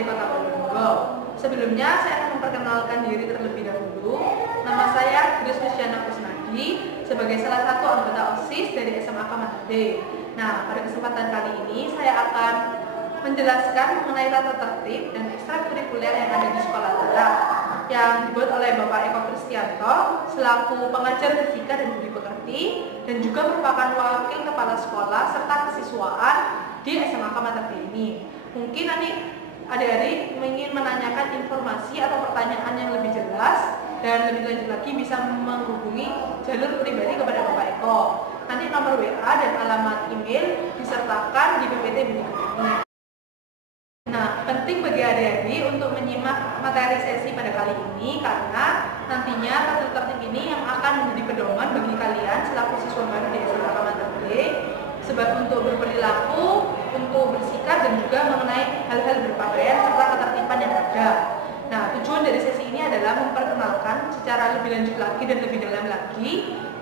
Gede Kota Probolinggo. Sebelumnya saya akan memperkenalkan diri terlebih dahulu. Nama saya Grace Luciana Kusnadi sebagai salah satu anggota OSIS dari SMA Kamandade. Nah, pada kesempatan kali ini saya akan menjelaskan mengenai tata tertib dan ekstrakurikuler yang ada di sekolah kita yang dibuat oleh Bapak Eko Kristianto selaku pengajar fisika dan budi pekerti dan juga merupakan wakil kepala sekolah serta kesiswaan di SMA Kamandade ini. Mungkin nanti adik-adik ingin menanyakan informasi atau pertanyaan yang lebih jelas dan lebih lanjut lagi bisa menghubungi jalur pribadi kepada Bapak Eko. Nanti nomor WA dan alamat email disertakan di PPT berikut ini. Nah, penting bagi adik-adik untuk menyimak materi sesi pada kali ini karena nantinya tata tertib ini yang akan menjadi pedoman bagi kalian selaku siswa baru di SMA Kamandade sebab untuk berperilaku, untuk bersikap dan juga mengenai hal-hal berpakaian serta ketertiban yang ada. Nah, tujuan dari sesi ini adalah memperkenalkan secara lebih lanjut lagi dan lebih dalam lagi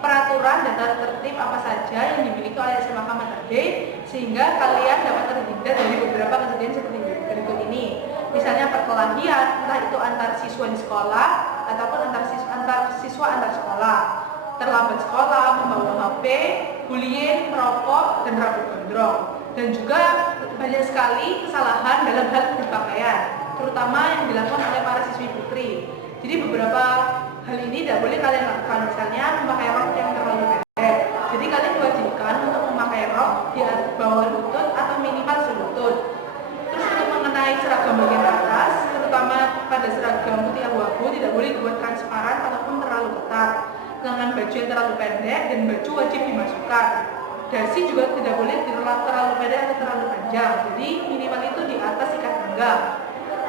peraturan dan tata tertib apa saja yang dimiliki oleh SMA Kamandade sehingga kalian dapat terhindar dari beberapa kejadian seperti berikut ini. Misalnya perkelahian, entah itu antar siswa di sekolah ataupun antar siswa antar sekolah, terlambat sekolah, membawa HP, bullying, merokok, dan rambut gondrong. Dan juga banyak sekali kesalahan dalam hal berpakaian, terutama yang dilakukan oleh para siswi putri. Jadi beberapa hal ini tidak boleh kalian lakukan, misalnya memakai rok yang terlalu pendek. Jadi kalian diwajibkan untuk memakai rok di bawah lutut atau minimal selutut. Terus untuk mengenai seragam bagian atas, terutama pada seragam putih abu-abu tidak boleh dibuat transparan ataupun terlalu ketat. Lengan baju yang terlalu pendek dan baju wajib dimasukkan. Dasi juga tidak boleh terlalu pendek atau terlalu panjang. Jadi minimal itu di atas ikat pinggang.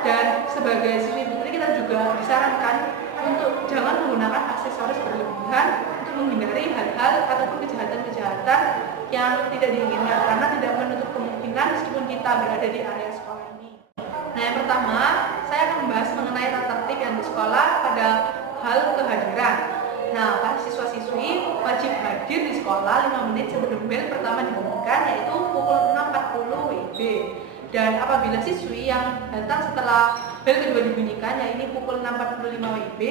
Dan sebagai siswi putri kita juga disarankan untuk jangan menggunakan aksesoris berlebihan untuk menghindari hal-hal ataupun kejahatan-kejahatan yang tidak diinginkan karena tidak menutup kemungkinan meskipun kita berada di area sekolah ini. Nah, yang pertama saya akan membahas mengenai tata tertib yang di sekolah pada hal kehadiran. Nah, para siswa-siswi wajib hadir di sekolah 5 menit sebelum bel pertama dibunyikan yaitu pukul 6.40 WIB. Dan apabila siswi yang datang setelah bel kedua dibunyikan yaitu pukul 6.45 WIB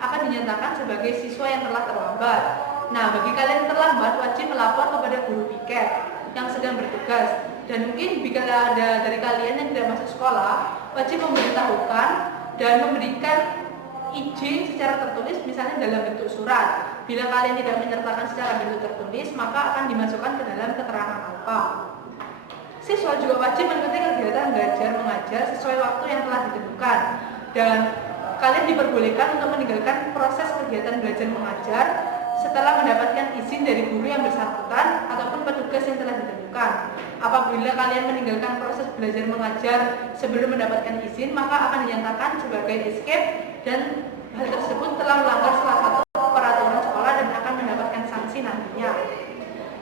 akan dinyatakan sebagai siswa yang telah terlambat. Nah, bagi kalian yang terlambat wajib melapor kepada guru piket yang sedang bertugas. Dan mungkin jika ada dari kalian yang tidak masuk sekolah, wajib memberitahukan dan memberikan izin secara tertulis misalnya dalam bentuk surat. Bila kalian tidak menyertakan secara bentuk tertulis, maka akan dimasukkan ke dalam keterangan alfa. Siswa juga wajib mengikuti kegiatan belajar mengajar sesuai waktu yang telah ditentukan. Dan kalian diperbolehkan untuk meninggalkan proses kegiatan belajar mengajar setelah mendapatkan izin dari guru yang bersangkutan ataupun petugas yang telah ditentukan. Apabila kalian meninggalkan proses belajar mengajar sebelum mendapatkan izin, maka akan dinyatakan sebagai escape dan hal tersebut telah melanggar salah satu peraturan sekolah dan akan mendapatkan sanksi nantinya.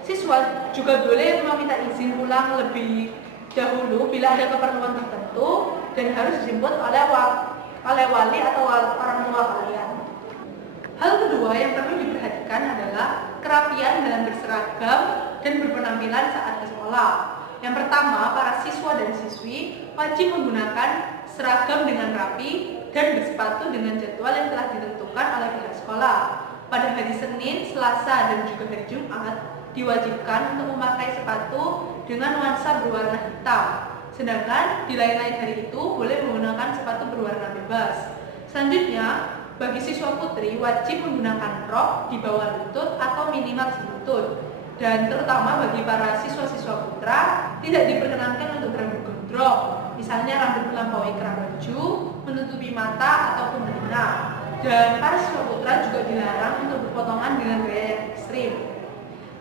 Siswa juga boleh meminta izin pulang lebih dahulu bila ada keperluan tertentu dan harus dijemput oleh wali atau orang tua kalian. Hal kedua yang perlu diperhatikan adalah kerapian dalam berseragam dan berpenampilan saat ke sekolah. Yang pertama, para siswa dan siswi wajib menggunakan seragam dengan rapi dan bersepatu dengan jadwal yang telah ditentukan oleh pihak sekolah. Pada hari Senin, Selasa, dan juga hari Jumat diwajibkan untuk memakai sepatu dengan nuansa berwarna hitam. Sedangkan di lain-lain hari itu boleh menggunakan sepatu berwarna bebas. Selanjutnya, bagi siswa putri wajib menggunakan rok di bawah lutut atau minimal selutut. Dan terutama bagi para siswa-siswa putra tidak diperkenankan untuk berambut gondrong. Misalnya rambut melampaui kerah baju, menutupi mata ataupun telinga. Dan para siswa putra juga dilarang untuk berpotongan dengan gaya yang ekstrim.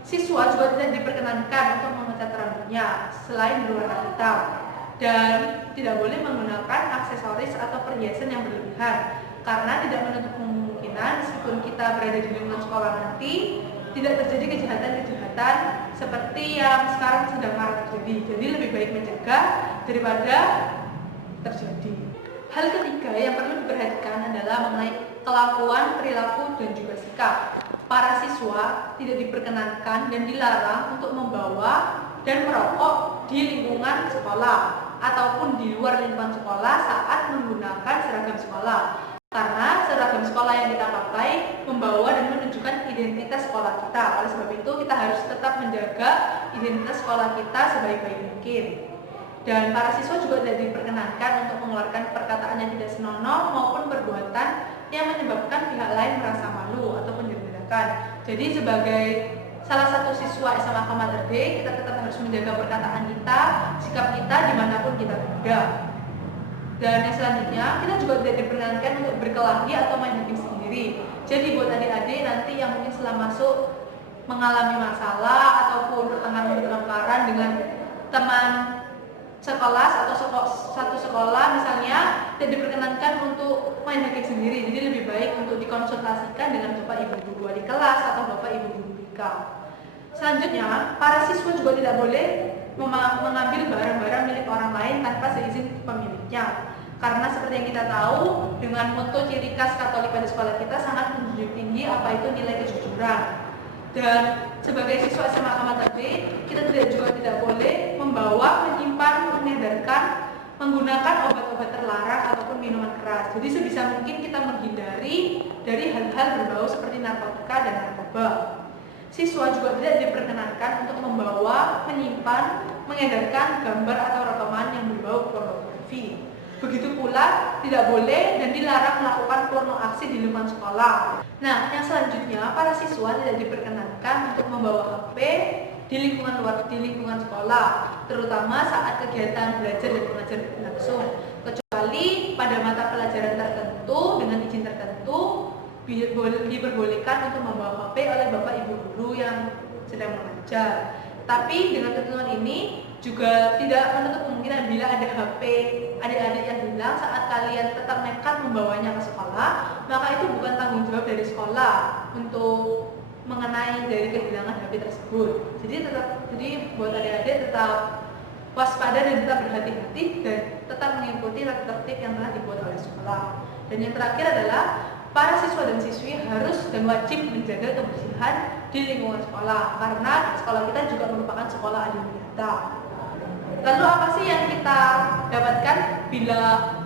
Siswa juga tidak diperkenankan untuk mengecat rambutnya selain berwarna hitam. Dan tidak boleh menggunakan aksesoris atau perhiasan yang berlebihan karena tidak menutup kemungkinan meskipun kita berada di lingkungan sekolah nanti tidak terjadi kejahatan-kejahatan seperti yang sekarang sedang marak terjadi. Jadi lebih baik mencegah daripada terjadi. Hal ketiga yang perlu diperhatikan adalah mengenai kelakuan, perilaku, dan juga sikap. Para siswa tidak diperkenankan dan dilarang untuk membawa dan merokok di lingkungan sekolah ataupun di luar lingkungan sekolah saat menggunakan seragam sekolah. Karena seragam sekolah yang kita pakai membawa dan menunjukkan identitas sekolah kita. Oleh sebab itu kita harus tetap menjaga identitas sekolah kita sebaik-baik mungkin. Dan para siswa juga tidak diperkenankan untuk mengeluarkan perkataan yang tidak senonoh maupun perbuatan yang menyebabkan pihak lain merasa malu ataupun dibedakan. Jadi sebagai salah satu siswa SMA Akamater D, kita tetap harus menjaga perkataan kita, sikap kita dimanapun kita berada. Dan yang selanjutnya, kita juga tidak diperkenankan untuk berkelahi atau main hakim sendiri. Jadi buat adik-adik nanti yang mungkin setelah masuk mengalami masalah ataupun mengalami pertengkaran dengan teman sekelas atau satu sekolah misalnya, tidak diperkenankan untuk main hakim sendiri. Jadi lebih baik untuk dikonsultasikan dengan Bapak Ibu guru wali kelas atau Bapak Ibu guru BK. Selanjutnya, para siswa juga tidak boleh mengambil barang-barang milik orang lain tanpa seizin pemiliknya. Karena seperti yang kita tahu, dengan motto ciri khas Katolik pada sekolah kita sangat menjunjung tinggi apa itu nilai kejujuran. Dan sebagai siswa SMA Akamater D, kita juga tidak boleh membawa, menyimpan, mengedarkan, menggunakan obat-obat terlarang ataupun minuman keras. Jadi sebisa mungkin kita menghindari dari hal-hal berbau seperti narkotika dan narkoba. Siswa juga tidak diperkenankan untuk membawa, menyimpan, mengedarkan gambar atau rekaman yang berbau pornografi. Begitu pula tidak boleh dan dilarang melakukan porno aksi di lingkungan sekolah. Nah, yang selanjutnya para siswa tidak diperkenankan untuk membawa HP di lingkungan sekolah, terutama saat kegiatan belajar dan mengajar berlangsung, kecuali pada mata pelajaran tertentu dengan izin tertentu diperbolehkan untuk membawa HP oleh Bapak Ibu guru yang sedang mengajar. Tapi dengan ketentuan ini juga tidak menutup kemungkinan bila ada HP adik-adik yang hilang saat kalian tetap nekat membawanya ke sekolah, maka itu bukan tanggung jawab dari sekolah untuk mengenai dari kehilangan HP tersebut. Jadi buat adik-adik tetap waspada dan tetap berhati-hati dan tetap mengikuti tertib yang telah dibuat oleh sekolah. Dan yang terakhir adalah para siswa dan siswi harus dan wajib menjaga kebersihan di lingkungan sekolah, karena sekolah kita juga merupakan sekolah adiwiyata. Lalu apa sih yang kita dapatkan bila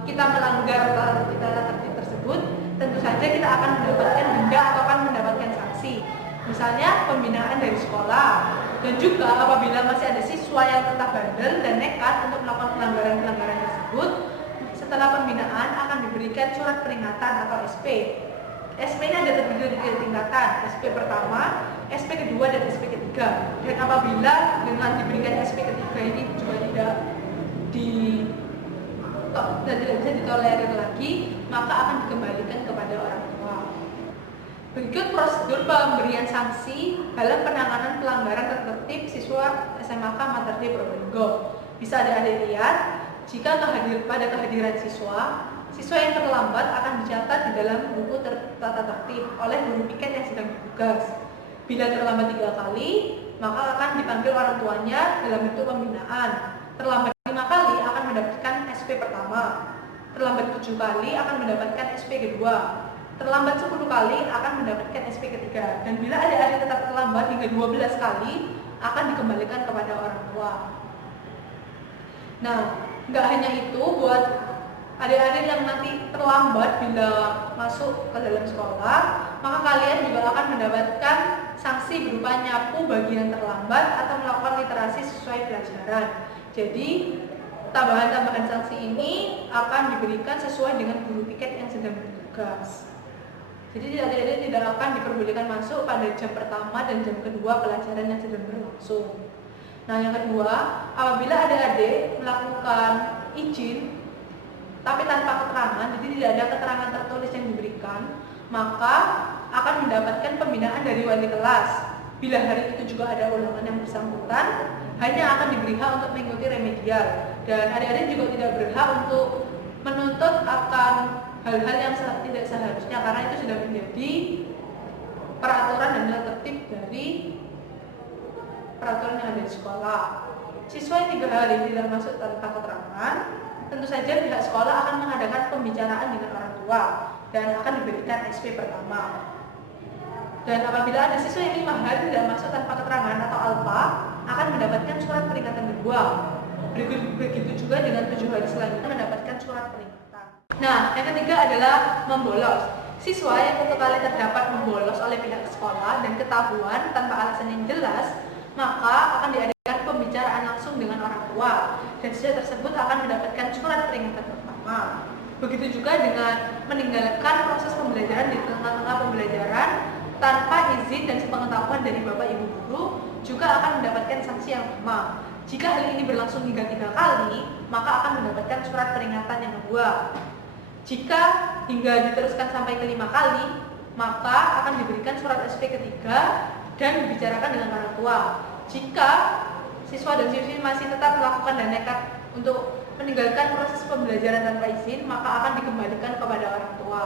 kita melanggar tata tertib tersebut? Tentu saja kita akan mendapatkan denda atau akan mendapatkan sanksi. Misalnya pembinaan dari sekolah, dan juga apabila masih ada siswa yang tetap bandel dan nekat untuk melakukan pelanggaran-pelanggaran tersebut, setelah pembinaan akan diberikan surat peringatan atau SP. SP ini ada terdiri dari 3 tingkatan, SP pertama, SP kedua, dan SP ketiga. Dan apabila dengan diberikan SP ketiga ini juga tidak bisa ditolerir lagi, maka akan dikembalikan kepada orang tua. Berikut prosedur pemberian sanksi dalam penanganan pelanggaran tertib siswa SMAK Mater D Probolinggo. Bisa adik-adik lihat, jika pada kehadiran siswa yang terlambat akan dicatat di dalam buku tata tertib oleh guru piket yang sedang bertugas. Bila terlambat 3 kali, maka akan dipanggil orang tuanya dalam bentuk pembinaan. Terlambat 5 kali akan mendapatkan SP pertama. Terlambat 7 kali akan mendapatkan SP kedua. Terlambat 10 kali akan mendapatkan SP ketiga. Dan bila adik-adik tetap terlambat hingga 12 kali, akan dikembalikan kepada orang tua. Nah, nggak hanya itu, buat adik-adik yang nanti terlambat bila masuk ke dalam sekolah, maka kalian juga akan mendapatkan sanksi berupa nyapu bagian terlambat atau melakukan literasi sesuai pelajaran. Jadi tambahan-tambahan sanksi ini akan diberikan sesuai dengan guru piket yang sedang bertugas. Jadi adik-adik tidak akan diperbolehkan masuk pada jam pertama dan jam kedua pelajaran yang sedang berlangsung. Nah, yang kedua, apabila adik-adik melakukan izin tapi tanpa keterangan, jadi tidak ada keterangan tertulis yang diberikan, maka akan mendapatkan pembinaan dari wali kelas. Bila hari itu juga ada ulangan yang bersangkutan, hanya akan diberi hak untuk mengikuti remedial. Dan adik-adik juga tidak berhak untuk menuntut akan hal-hal yang tidak seharusnya, karena itu sudah menjadi peraturan dan tertib dari peraturan yang ada di sekolah. Siswa yang 3 hari tidak masuk tanpa keterangan, tentu saja pihak sekolah akan mengadakan pembicaraan dengan orang tua dan akan diberikan SP pertama. Dan apabila ada siswa yang 5 hari tidak masuk tanpa keterangan atau ALPA, akan mendapatkan surat peringatan kedua. Begitu juga dengan 7 hari selanjutnya mendapatkan surat peringatan. Nah, yang ketiga adalah membolos. Siswa yang satu kali terdapat membolos oleh pihak sekolah dan ketahuan tanpa alasan yang jelas, maka akan diadakan pembicaraan langsung dengan orang tua dan siswa tersebut akan mendapatkan surat peringatan pertama. Begitu juga dengan meninggalkan proses pembelajaran di tengah-tengah pembelajaran tanpa izin dan sepengetahuan dari Bapak Ibu guru juga akan mendapatkan sanksi yang sama. Jika hal ini berlangsung hingga 3 kali, maka akan mendapatkan surat peringatan yang kedua. Jika hingga diteruskan sampai ke 5 kali, maka akan diberikan surat SP ketiga dan dibicarakan dengan orang tua. Jika siswa dan siswi masih tetap melakukan dan nekat untuk meninggalkan proses pembelajaran tanpa izin, maka akan dikembalikan kepada orang tua.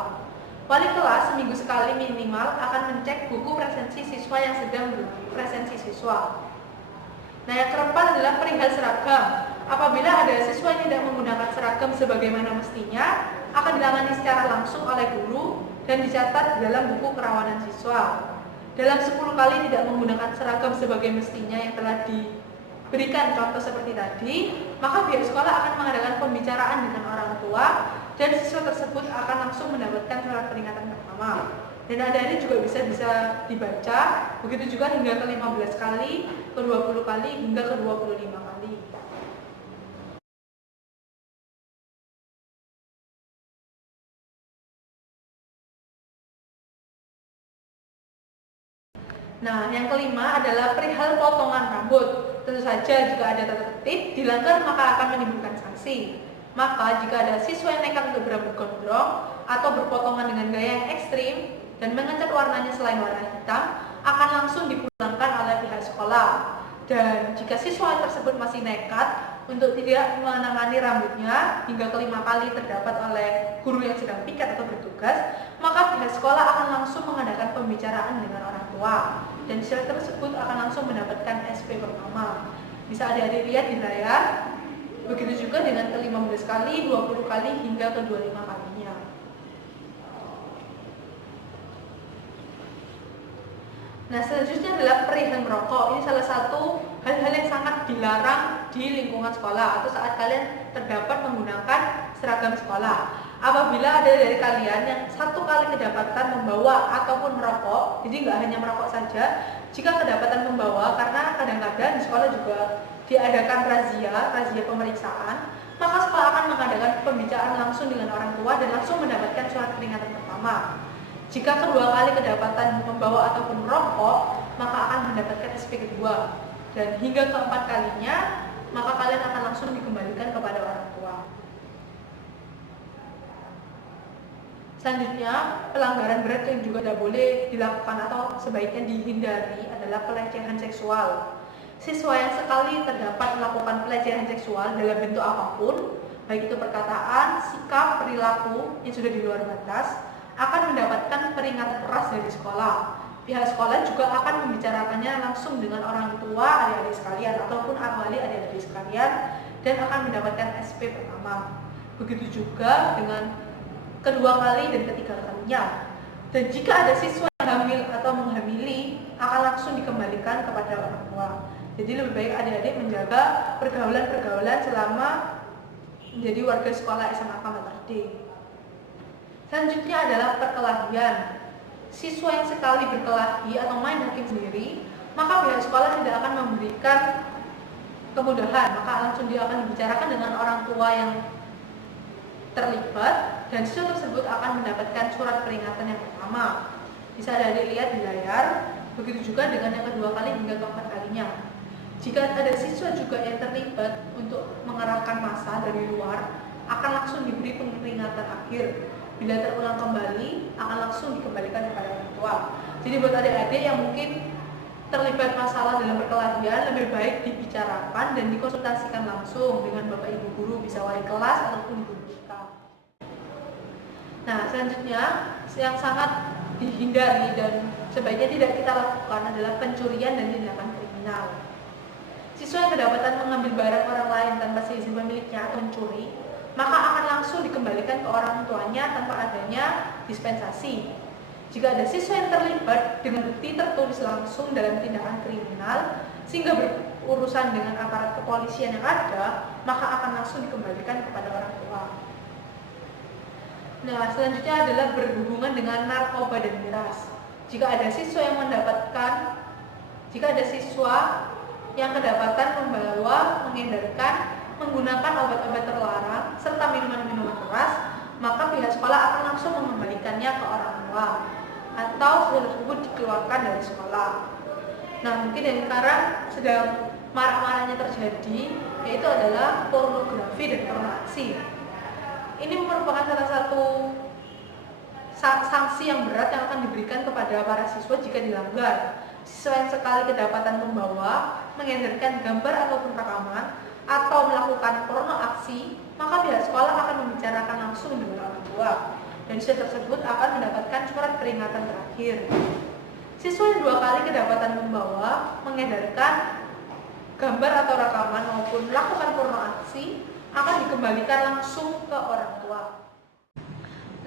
Wali kelas seminggu sekali minimal akan mencek buku presensi siswa yang sedang berpresensi siswa. Nah, yang keempat adalah perihal seragam. Apabila ada siswa yang tidak menggunakan seragam sebagaimana mestinya, akan ditangani secara langsung oleh guru dan dicatat dalam buku kerawanan siswa. Dalam 10 kali tidak menggunakan seragam sebagai mestinya yang telah diberikan contoh seperti tadi, maka pihak sekolah akan mengadakan pembicaraan dengan orang tua dan siswa tersebut akan langsung mendapatkan surat peringatan pertama. Dan adik-adik juga bisa dibaca, begitu juga hingga ke 15 kali, ke 20 kali, hingga ke 25 kali. Nah, yang kelima adalah perihal potongan rambut. Tentu saja jika ada tata tertib dilanggar maka akan menimbulkan sanksi. Maka jika ada siswa yang nekat untuk berambut gondrong atau berpotongan dengan gaya yang ekstrim dan mengecat warnanya selain warna hitam, akan langsung dipulangkan oleh pihak sekolah. Dan jika siswa tersebut masih nekat untuk tidak menangani rambutnya hingga ke 5 kali terdapat oleh guru yang sedang piket atau bertugas, maka pihak sekolah akan langsung mengadakan pembicaraan dengan orang tua dan siswa tersebut akan langsung mendapatkan SP pertama. Bisa adik-adik lihat di layar. Begitu juga dengan ke 15 kali, 20 kali, hingga ke 25 kalinya. Nah, selanjutnya adalah perihal merokok. Ini salah satu hal-hal yang sangat dilarang di lingkungan sekolah atau saat kalian terdapat menggunakan seragam sekolah. Apabila ada dari kalian yang satu kali kedapatan membawa ataupun merokok, jadi nggak hanya merokok saja, jika kedapatan membawa, karena kadang-kadang di sekolah juga diadakan razia pemeriksaan, maka sekolah akan mengadakan pembicaraan langsung dengan orang tua dan langsung mendapatkan surat peringatan pertama. Jika kedua kali kedapatan membawa ataupun merokok, maka akan mendapatkan SP kedua. Dan hingga keempat kalinya, maka kalian akan langsung dikembalikan kepada orang tua. Selanjutnya, pelanggaran berat yang juga tidak boleh dilakukan atau sebaiknya dihindari adalah pelecehan seksual. Siswa yang sekali terdapat melakukan pelecehan seksual dalam bentuk apapun, baik itu perkataan, sikap, perilaku yang sudah di luar batas, akan mendapatkan peringatan keras dari sekolah. Pihak sekolah juga akan membicarakannya langsung dengan orang tua adik-adik sekalian ataupun wali adik-adik sekalian dan akan mendapatkan SP pertama. Begitu juga dengan kedua kali dan ketiga kalinya. Dan jika ada siswa yang hamil atau menghamili, akan langsung dikembalikan kepada orang tua. Jadi lebih baik adik-adik menjaga pergaulan-pergaulan selama menjadi warga sekolah SMA Kamatarding. Selanjutnya adalah perkelahian. Siswa yang sekali berkelahi atau main hakim sendiri, maka pihak sekolah tidak akan memberikan kemudahan, maka langsung dia akan dibicarakan dengan orang tua yang terlibat dan siswa tersebut akan mendapatkan surat peringatan yang pertama. Bisa adik-adik lihat di layar. Begitu juga dengan yang kedua kali hingga keempat kalinya. Jika ada siswa juga yang terlibat untuk mengerahkan massa dari luar, akan langsung diberi peringatan akhir. Bila terulang kembali, akan langsung dikembalikan kepada orang tua. Jadi buat adik-adik yang mungkin terlibat masalah dalam perkelahian, lebih baik dibicarakan dan dikonsultasikan langsung dengan Bapak Ibu guru, bisa wali kelas ataupun guru BK. Nah, selanjutnya yang sangat dihindari dan sebaiknya tidak kita lakukan adalah pencurian dan tindakan kriminal. Siswa yang kedapatan mengambil barang orang lain tanpa seizin pemiliknya atau mencuri, maka akan langsung dikembalikan ke orang tuanya tanpa adanya dispensasi. Jika ada siswa yang terlibat dengan bukti tertulis langsung dalam tindakan kriminal sehingga urusan dengan aparat kepolisian yang ada, maka akan langsung dikembalikan kepada orang tua. Nah, selanjutnya adalah berhubungan dengan narkoba dan miras. Jika ada siswa yang kedapatan membawa, mengedarkan, menggunakan obat-obat terlarang serta minuman-minuman keras, maka pihak sekolah akan langsung mengembalikannya ke orang tua atau siswa tersebut dikeluarkan dari sekolah. Nah, mungkin yang sekarang sedang marak-maraknya terjadi yaitu adalah pornografi dan pornoaksi. Ini merupakan salah satu sanksi yang berat yang akan diberikan kepada para siswa jika dilanggar. Siswa yang sekali kedapatan membawa, mengedarkan gambar ataupun rekaman atau melakukan pornoaksi, maka pihak sekolah akan membicarakan langsung dengan orang tua dan siswa tersebut akan mendapatkan surat peringatan terakhir. Siswa yang 2 kali kedapatan membawa, mengedarkan gambar atau rekaman maupun melakukan pornoaksi akan dikembalikan langsung ke orang tua.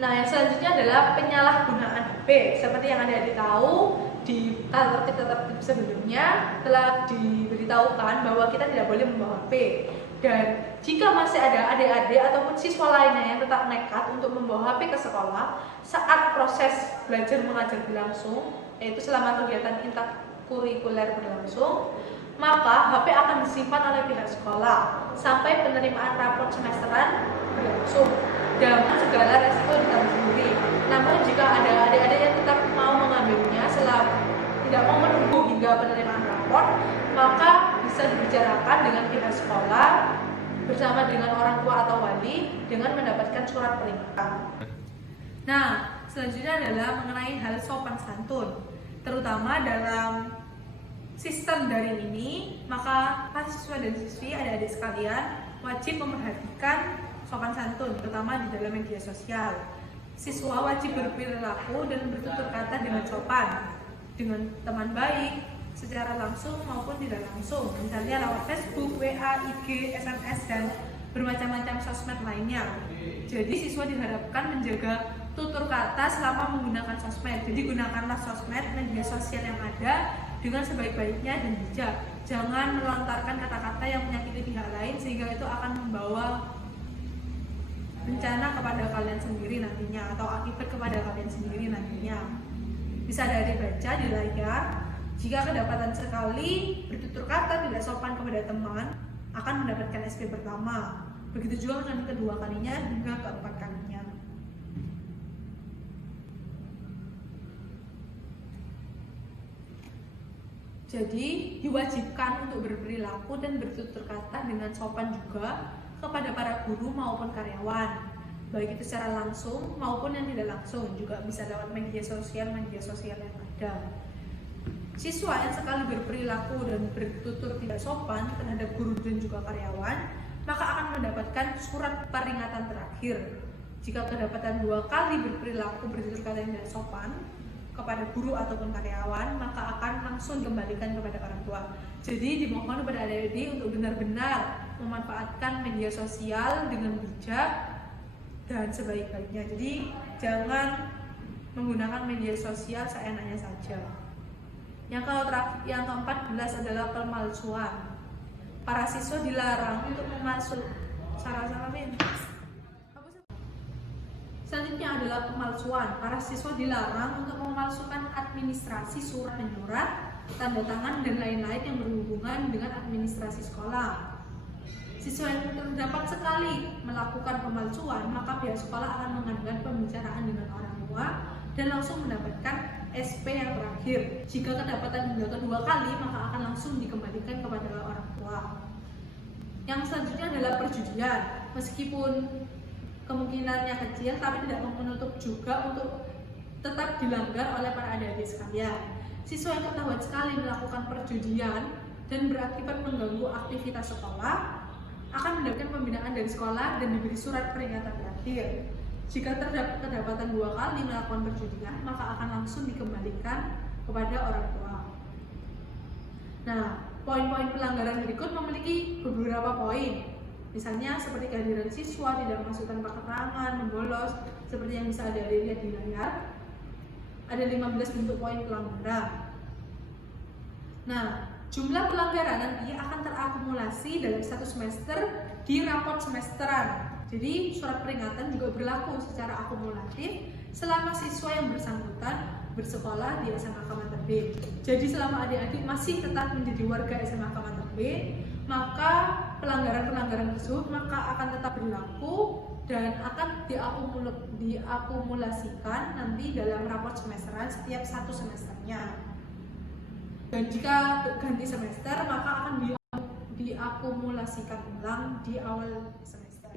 Nah, yang selanjutnya adalah penyalahgunaan HP. Seperti yang Adik-adik tahu, di tata tertib sebelumnya telah diberitahukan bahwa kita tidak boleh membawa HP. Dan jika masih ada adik-adik ataupun siswa lainnya yang tetap nekat untuk membawa HP ke sekolah saat proses belajar mengajar berlangsung, yaitu selama kegiatan interkurikuler berlangsung, maka HP akan disimpan oleh pihak sekolah sampai penerimaan rapor semesteran berlangsung dengan segala resiko ditanggung sendiri. Namun jika ada adik-adik yang tetap mau mengambilnya tidak mau menunggu hingga penerimaan rapor, maka bisa dibicarakan dengan pihak sekolah bersama dengan orang tua atau wali dengan mendapatkan surat peringatan. Nah, selanjutnya adalah mengenai hal sopan santun, terutama dalam sistem daring ini, maka siswa dan siswi adik-adik sekalian wajib memperhatikan sopan santun, terutama di dalam media sosial. Siswa wajib berperilaku dan bertutur kata dengan sopan, dengan teman baik, secara langsung maupun tidak langsung, misalnya lewat Facebook, WA, IG, SMS, dan bermacam-macam sosmed lainnya. Jadi siswa diharapkan menjaga tutur kata selama menggunakan sosmed. Jadi gunakanlah sosmed, media sosial yang ada dengan sebaik-baiknya dan bijak. Jangan melontarkan kata-kata yang menyakiti pihak lain sehingga itu akan membawa bencana kepada kalian sendiri nantinya atau akibat kepada kalian sendiri nantinya. Bisa Adik baca di layar, jika kedapatan sekali bertutur kata tidak sopan kepada teman akan mendapatkan SP pertama. Begitu juga dengan kedua kalinya hingga keempat kalinya. Jadi diwajibkan untuk berperilaku dan bertutur kata dengan sopan juga kepada para guru maupun karyawan, baik itu secara langsung maupun yang tidak langsung, juga bisa lewat media sosial yang ada. Siswa yang sekali berperilaku dan bertutur tidak sopan terhadap guru dan juga karyawan, maka akan mendapatkan surat peringatan terakhir. Jika kedapatan 2 kali berperilaku bertutur kata yang tidak sopan kepada guru ataupun karyawan, maka akan langsung dikembalikan kepada orang tua. Jadi dimohon kepada adik-adik untuk benar-benar memanfaatkan media sosial dengan bijak dan sebaik-baiknya. Jadi jangan menggunakan media sosial seenaknya saja. Yang ke-14 adalah pemalsuan. Para siswa dilarang untuk memalsu. Selanjutnya adalah pemalsuan. Para siswa dilarang untuk memalsukan administrasi, surat menyurat, tanda tangan, dan lain-lain yang berhubungan dengan administrasi sekolah. Siswa yang terdapat sekali melakukan pemalsuan, maka pihak sekolah akan mengadakan pembicaraan dengan orang tua dan langsung mendapatkan SP yang terakhir. Jika kedapatan hingga kedua kali, maka akan langsung dikembalikan kepada orang tua. Yang selanjutnya adalah perjudian. Meskipun kemungkinannya kecil, tapi tidak menutup juga untuk tetap dilanggar oleh para adik-adik sekalian. Siswa yang ketahuan sekali melakukan perjudian dan berakibat mengganggu aktivitas sekolah akan mendapatkan pembinaan dari sekolah dan diberi surat peringatan terakhir. Jika kedapatan 2 kali melakukan perjudian, maka akan langsung dikembalikan kepada orang tua. Nah, poin-poin pelanggaran berikut memiliki beberapa poin. Misalnya seperti kehadiran siswa, tidak masuk tanpa keterangan, membolos, seperti yang bisa Anda lihat di layar. Ada 15 bentuk poin pelanggaran. Nah, Jumlah pelanggaran nanti akan terakumulasi dalam satu semester di raport semesteran. Jadi surat peringatan juga berlaku secara akumulatif selama siswa yang bersangkutan bersekolah di SMA Kamantar B. Jadi selama adik-adik masih tetap menjadi warga SMA Kamantar B, maka pelanggaran-pelanggaran tersebut maka akan tetap berlaku dan akan diakumulasikan nanti dalam raport semesteran setiap satu semesternya. Dan jika ganti semester maka akan diakumulasikan ulang di awal semester.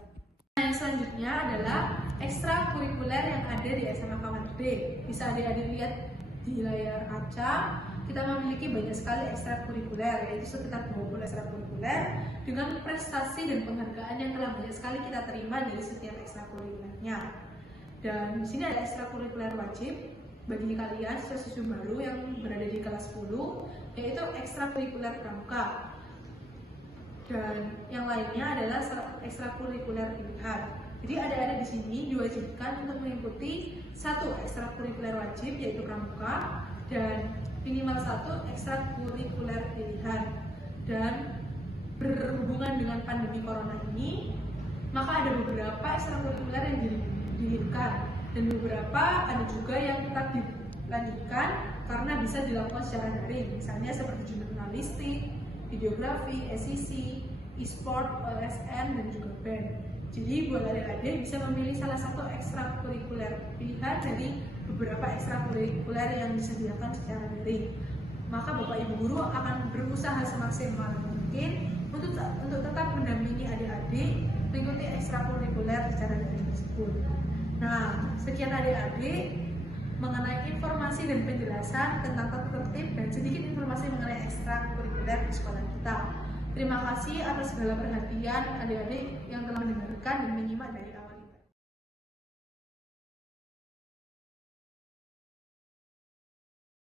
Yang selanjutnya adalah ekstrakurikuler yang ada di SMA Kamantar B. Bisa adik-adik lihat di layar kaca, kita memiliki banyak sekali ekstrakurikuler, yaitu sekitar 20 ekstrakurikuler dengan prestasi dan penghargaan yang telah banyak sekali kita terima dari setiap ekstrakurikulernya. Dan di sini ada ekstrakurikuler wajib bagi kalian siswa baru yang berada di kelas 10, yaitu ekstrakurikuler pramuka. Dan yang lainnya adalah ekstrakurikuler pilihan. Jadi adik-adik di sini diwajibkan untuk mengikuti satu ekstrakurikuler wajib yaitu pramuka dan minimal satu ekstrakurikuler pilihan. Dan berhubungan dengan pandemi corona ini, maka ada beberapa ekstrakurikuler yang dihilangkan dan beberapa ada juga yang tetap dilanjutkan karena bisa dilakukan secara daring, misalnya seperti jurnalistik, videografi, SEC, e-sport, OSN, dan juga band. Jadi buat adik-adik bisa memilih salah satu ekstrakurikuler pilihan dari beberapa ekstrakurikuler yang disediakan secara daring. Maka Bapak Ibu Guru akan berusaha semaksimal mungkin untuk tetap mendampingi adik-adik mengikuti ekstrakurikuler secara daring tersebut. Nah, sekian adik-adik mengenai informasi dan penjelasan tentang tata tertib dan sedikit informasi mengenai ekstrakurikuler di sekolah kita. Terima kasih atas segala perhatian adik-adik yang telah mendengarkan dan menyimak dari awal.